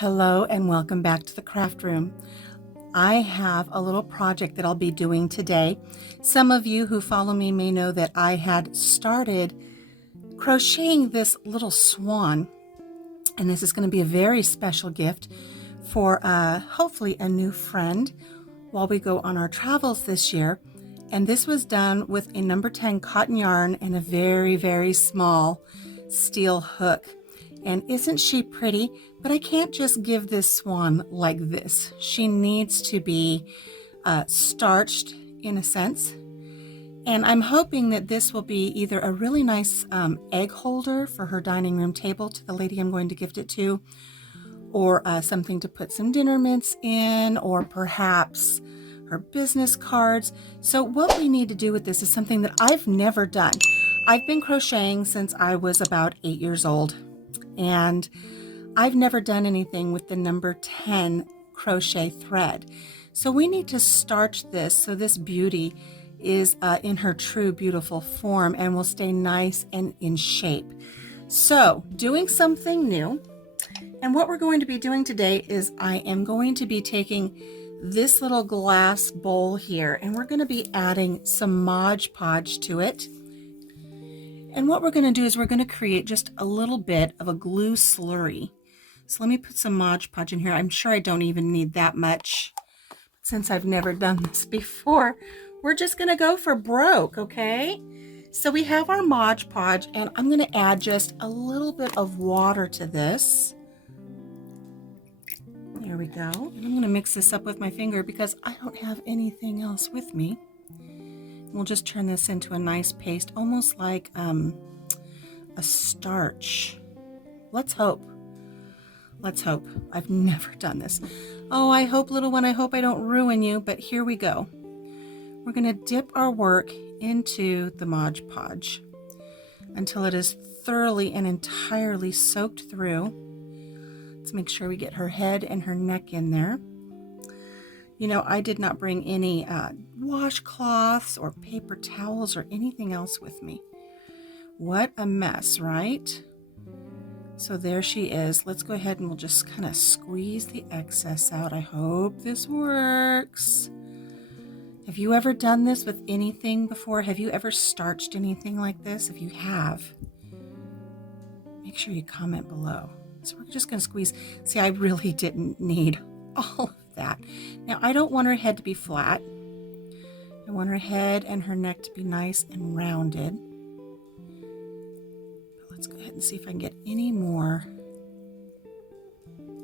Hello and welcome back to the craft room. I have a little project that I'll be doing today. Some of you who follow me may know that I had started crocheting this little swan, and this is going to be a very special gift for hopefully a new friend while we go on our travels this year. And this was done with a number 10 cotton yarn and a very, very small steel hook. And isn't she pretty? But I can't just give this swan like this. She needs to be starched in a sense. And I'm hoping that this will be either a really nice egg holder for her dining room table to the lady I'm going to gift it to, or something to put some dinner mints in, or perhaps her business cards. So what we need to do with this is something that I've never done. I've been crocheting since I was about 8 years old, and I've never done anything with the number 10 crochet thread. So we need to starch this so this beauty is in her true beautiful form and will stay nice and in shape. So doing something new, and what we're going to be doing today is I am going to be taking this little glass bowl here, and we're going to be adding some Modge Podge to it. And what we're going to do is we're going to create just a little bit of a glue slurry. So let me put some Modge Podge in here. I'm sure I don't even need that much since I've never done this before. We're just going to go for broke, okay? So we have our Modge Podge, and I'm going to add just a little bit of water to this. There we go. And I'm going to mix this up with my finger because I don't have anything else with me. We'll just turn this into a nice paste, almost like a starch. Let's hope. Let's hope. I've never done this. Oh, I hope, little one, I hope I don't ruin you, but here we go. We're going to dip our work into the Modge Podge until it is thoroughly and entirely soaked through. Let's make sure we get her head and her neck in there. You know, I did not bring any washcloths or paper towels or anything else with me. What a mess, right? So there she is. Let's go ahead and we'll just kind of squeeze the excess out. I hope this works. Have you ever done this with anything before? Have you ever starched anything like this? If you have, make sure you comment below. So we're just going to squeeze. See, I really didn't need all of that. Now, I don't want her head to be flat. I want her head and her neck to be nice and rounded. But let's go ahead and see if I can get any more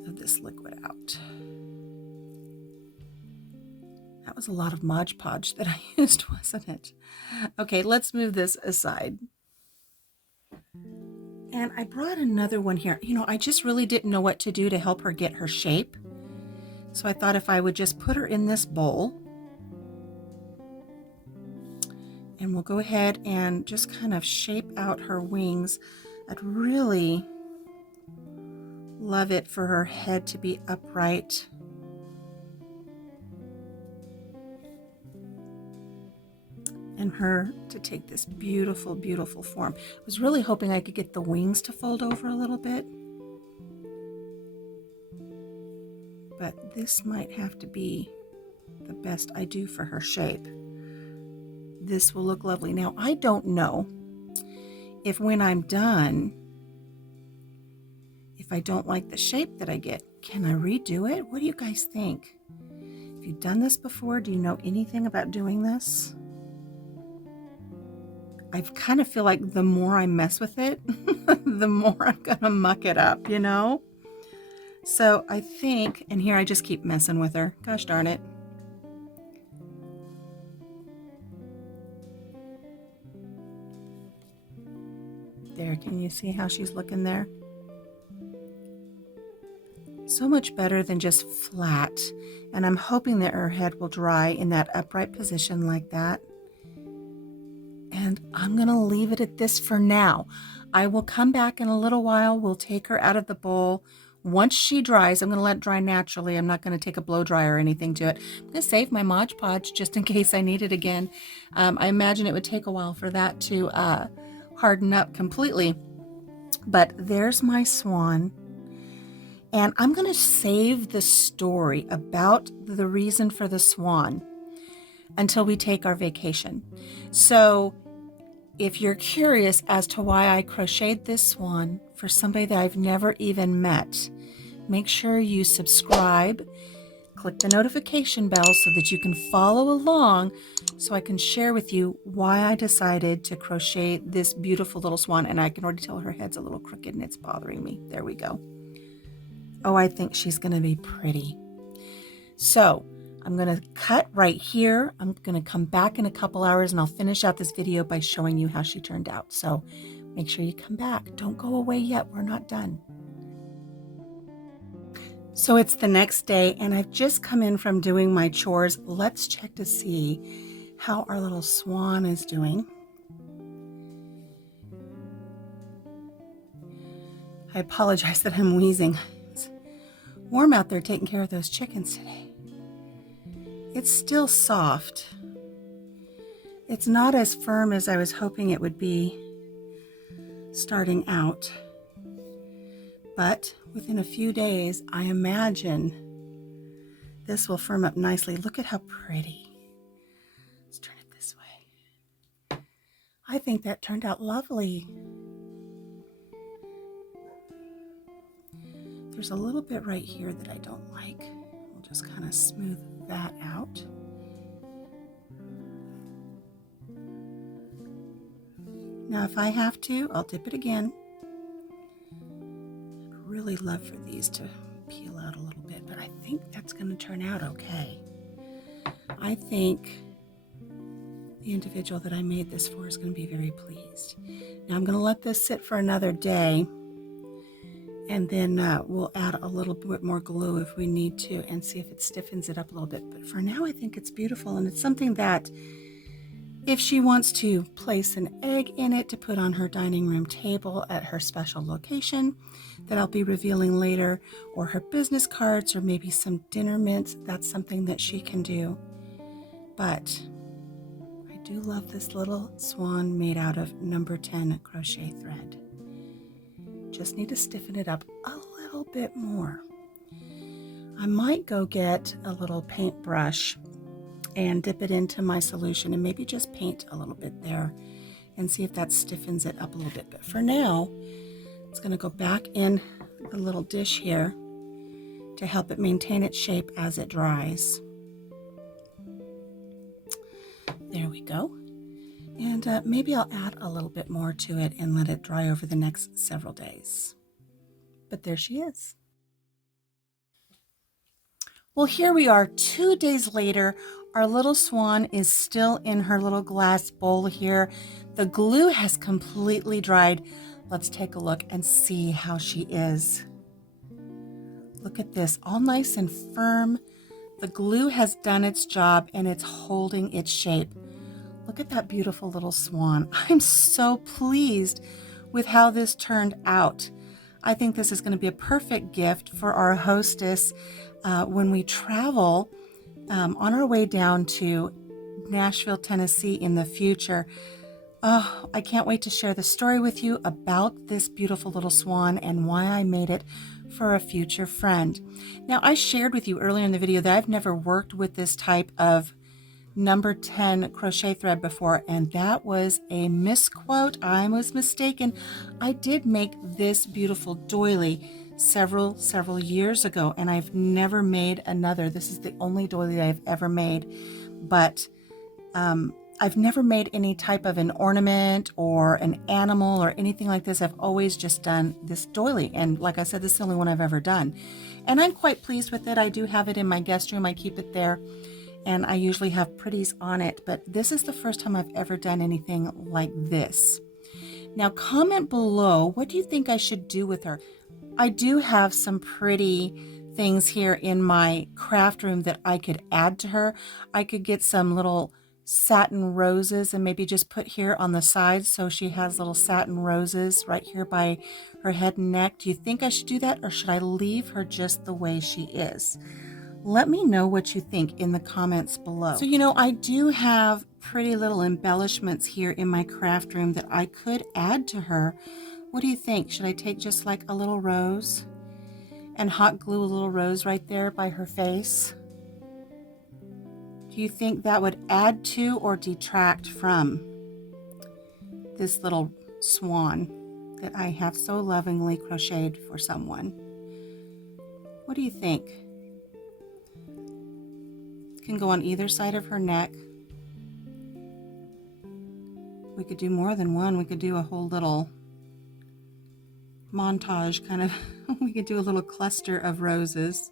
of this liquid out. That was a lot of Modge Podge that I used, wasn't it? Okay, let's move this aside. And I brought another one here. You know, I just really didn't know what to do to help her get her shape. So I thought if I would just put her in this bowl, and we'll go ahead and just kind of shape out her wings. I'd really love it for her head to be upright. And her to take this beautiful, beautiful form. I was really hoping I could get the wings to fold over a little bit. But this might have to be the best I do for her shape. This will look lovely. Now, I don't know if when I'm done, if I don't like the shape that I get, can I redo it? What do you guys think? Have you done this before? Do you know anything about doing this? I kind of feel like the more I mess with it, the more I'm going to muck it up, you know? So I think, and here I just keep messing with her. Gosh darn it. There, can you see how she's looking there? So much better than just flat. And I'm hoping that her head will dry in that upright position like that. And I'm going to leave it at this for now. I will come back in a little while. We'll take her out of the bowl. Once she dries, I'm going to let it dry naturally. I'm not going to take a blow dry or anything to it. I'm going to save my Modge Podge just in case I need it again. I imagine it would take a while for that to harden up completely. But there's my swan. And I'm going to save the story about the reason for the swan until we take our vacation. So if you're curious as to why I crocheted this swan for somebody that I've never even met, make sure you subscribe, click the notification bell so that you can follow along so I can share with you why I decided to crochet this beautiful little swan. And I can already tell her head's a little crooked and it's bothering me. There we go. Oh, I think she's going to be pretty. So I'm going to cut right here. I'm going to come back in a couple hours and I'll finish out this video by showing you how she turned out. So make sure you come back. Don't go away yet. We're not done. So it's the next day and I've just come in from doing my chores. Let's check to see how our little swan is doing. I apologize that I'm wheezing. It's warm out there taking care of those chickens today. It's still soft. It's not as firm as I was hoping it would be starting out. But within a few days, I imagine this will firm up nicely. Look at how pretty. Let's turn it this way. I think that turned out lovely. There's a little bit right here that I don't like. We'll just kind of smooth that out. Now if I have to, I'll dip it again. I'd really love for these to peel out a little bit, but I think that's going to turn out okay. I think the individual that I made this for is going to be very pleased. Now I'm going to let this sit for another day, and then we'll add a little bit more glue if we need to and see if it stiffens it up a little bit. But for now, I think it's beautiful, and it's something that if she wants to place an egg in it to put on her dining room table at her special location that I'll be revealing later, or her business cards, or maybe some dinner mints, that's something that she can do. But I do love this little swan made out of number 10 crochet thread. Just need to stiffen it up a little bit more. I might go get a little paintbrush and dip it into my solution and maybe just paint a little bit there and see if that stiffens it up a little bit. But for now, it's going to go back in the little dish here to help it maintain its shape as it dries. There we go. And maybe I'll add a little bit more to it and let it dry over the next several days. But there she is. Well, here we are 2 days later. Our little swan is still in her little glass bowl here. The glue has completely dried. Let's take a look and see how she is. Look at this, all nice and firm. The glue has done its job and it's holding its shape. Look at that beautiful little swan. I'm so pleased with how this turned out. I think this is going to be a perfect gift for our hostess when we travel on our way down to Nashville, Tennessee in the future. Oh, I can't wait to share the story with you about this beautiful little swan and why I made it for a future friend. Now, I shared with you earlier in the video that I've never worked with this type of number 10 crochet thread before, and that was a misquote. I was mistaken. I did make this beautiful doily several years ago, and I've never made another. This is the only doily I've ever made, but I've never made any type of an ornament or an animal or anything like this. I've always just done this doily, and like I said, this is the only one I've ever done, and I'm quite pleased with it. I do have it in my guest room. I keep it there, and I usually have pretties on it, but this is the first time I've ever done anything like this. Now, comment below, what do you think I should do with her? I do have some pretty things here in my craft room that I could add to her. I could get some little satin roses and maybe just put here on the sides so she has little satin roses right here by her head and neck. Do you think I should do that, or should I leave her just the way she is? Let me know what you think in the comments below. So, you know, I do have pretty little embellishments here in my craft room that I could add to her. What do you think? Should I take just like a little rose and hot glue a little rose right there by her face? Do you think that would add to or detract from this little swan that I have so lovingly crocheted for someone? What do you think? It can go on either side of her neck. We could do more than one. We could do a whole little montage kind of. We could do a little cluster of roses.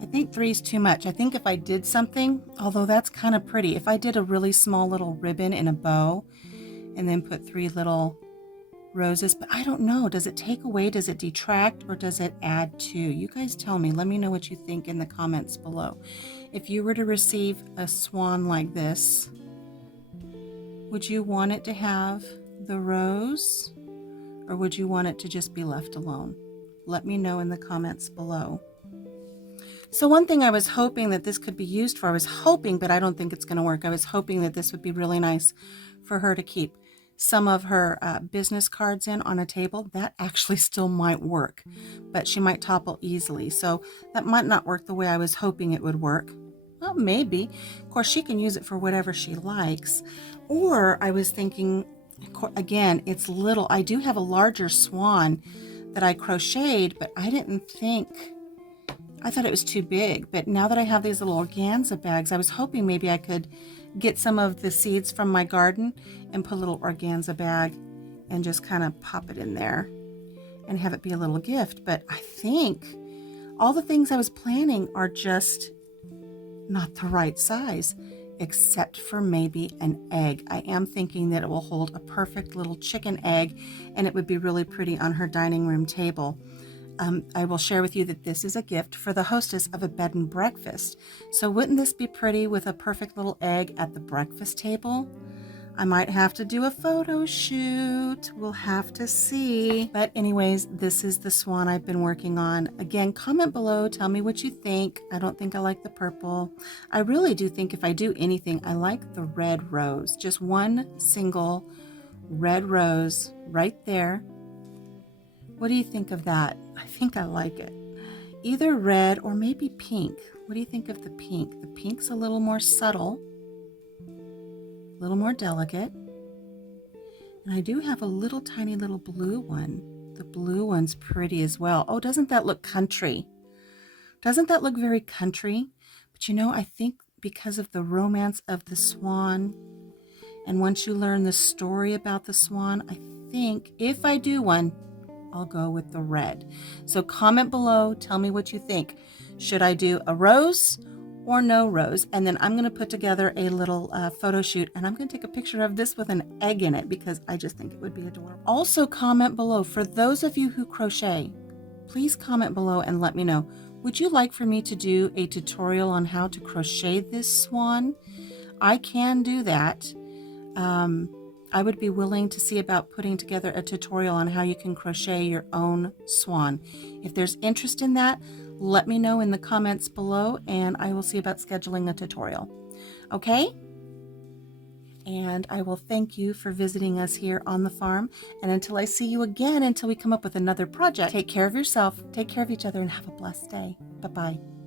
I think 3 is too much. I think if I did something, although that's kind of pretty, if I did a really small little ribbon in a bow and then put 3 little roses, but I don't know, does it take away, does it detract, or does it add to? You guys tell me. Let me know what you think in the comments below. If you were to receive a swan like this, would you want it to have the rose, or would you want it to just be left alone? Let me know in the comments below. So one thing I was hoping that this could be used for, I was hoping, but I don't think it's going to work. I was hoping that this would be really nice for her to keep some of her business cards in on a table. That actually still might work, but she might topple easily. So that might not work the way I was hoping it would work. Well, maybe. Of course, she can use it for whatever she likes. Or I was thinking, again, it's little. I do have a larger swan that I crocheted, but I didn't think... I thought it was too big, but now that I have these little organza bags, I was hoping maybe I could get some of the seeds from my garden and put a little organza bag and just kind of pop it in there and have it be a little gift. But I think all the things I was planning are just not the right size, except for maybe an egg. I am thinking that it will hold a perfect little chicken egg, and it would be really pretty on her dining room table. I will share with you that this is a gift for the hostess of a bed and breakfast. So wouldn't this be pretty with a perfect little egg at the breakfast table? I might have to do a photo shoot. We'll have to see. But anyways, this is the swan I've been working on. Again, comment below. Tell me what you think. I don't think I like the purple. I really do think if I do anything, I like the red rose. Just one single red rose right there. What do you think of that? I think I like it. Either red or maybe pink. What do you think of the pink? The pink's a little more subtle, a little more delicate. And I do have a little tiny little blue one. The blue one's pretty as well. Oh, doesn't that look country? Doesn't that look very country? But you know, I think because of the romance of the swan, and once you learn the story about the swan, I think if I do one, I'll go with the red. So comment below, tell me what you think. Should I do a rose or no rose? And then I'm going to put together a little photo shoot, and I'm going to take a picture of this with an egg in it because I just think it would be adorable. Also comment below, for those of you who crochet, please comment below and let me know. Would you like for me to do a tutorial on how to crochet this swan? I can do that. I would be willing to see about putting together a tutorial on how you can crochet your own swan. If there's interest in that, let me know in the comments below, and I will see about scheduling a tutorial. Okay? And I will thank you for visiting us here on the farm. And until I see you again, until we come up with another project, take care of yourself, take care of each other, and have a blessed day. Bye-bye.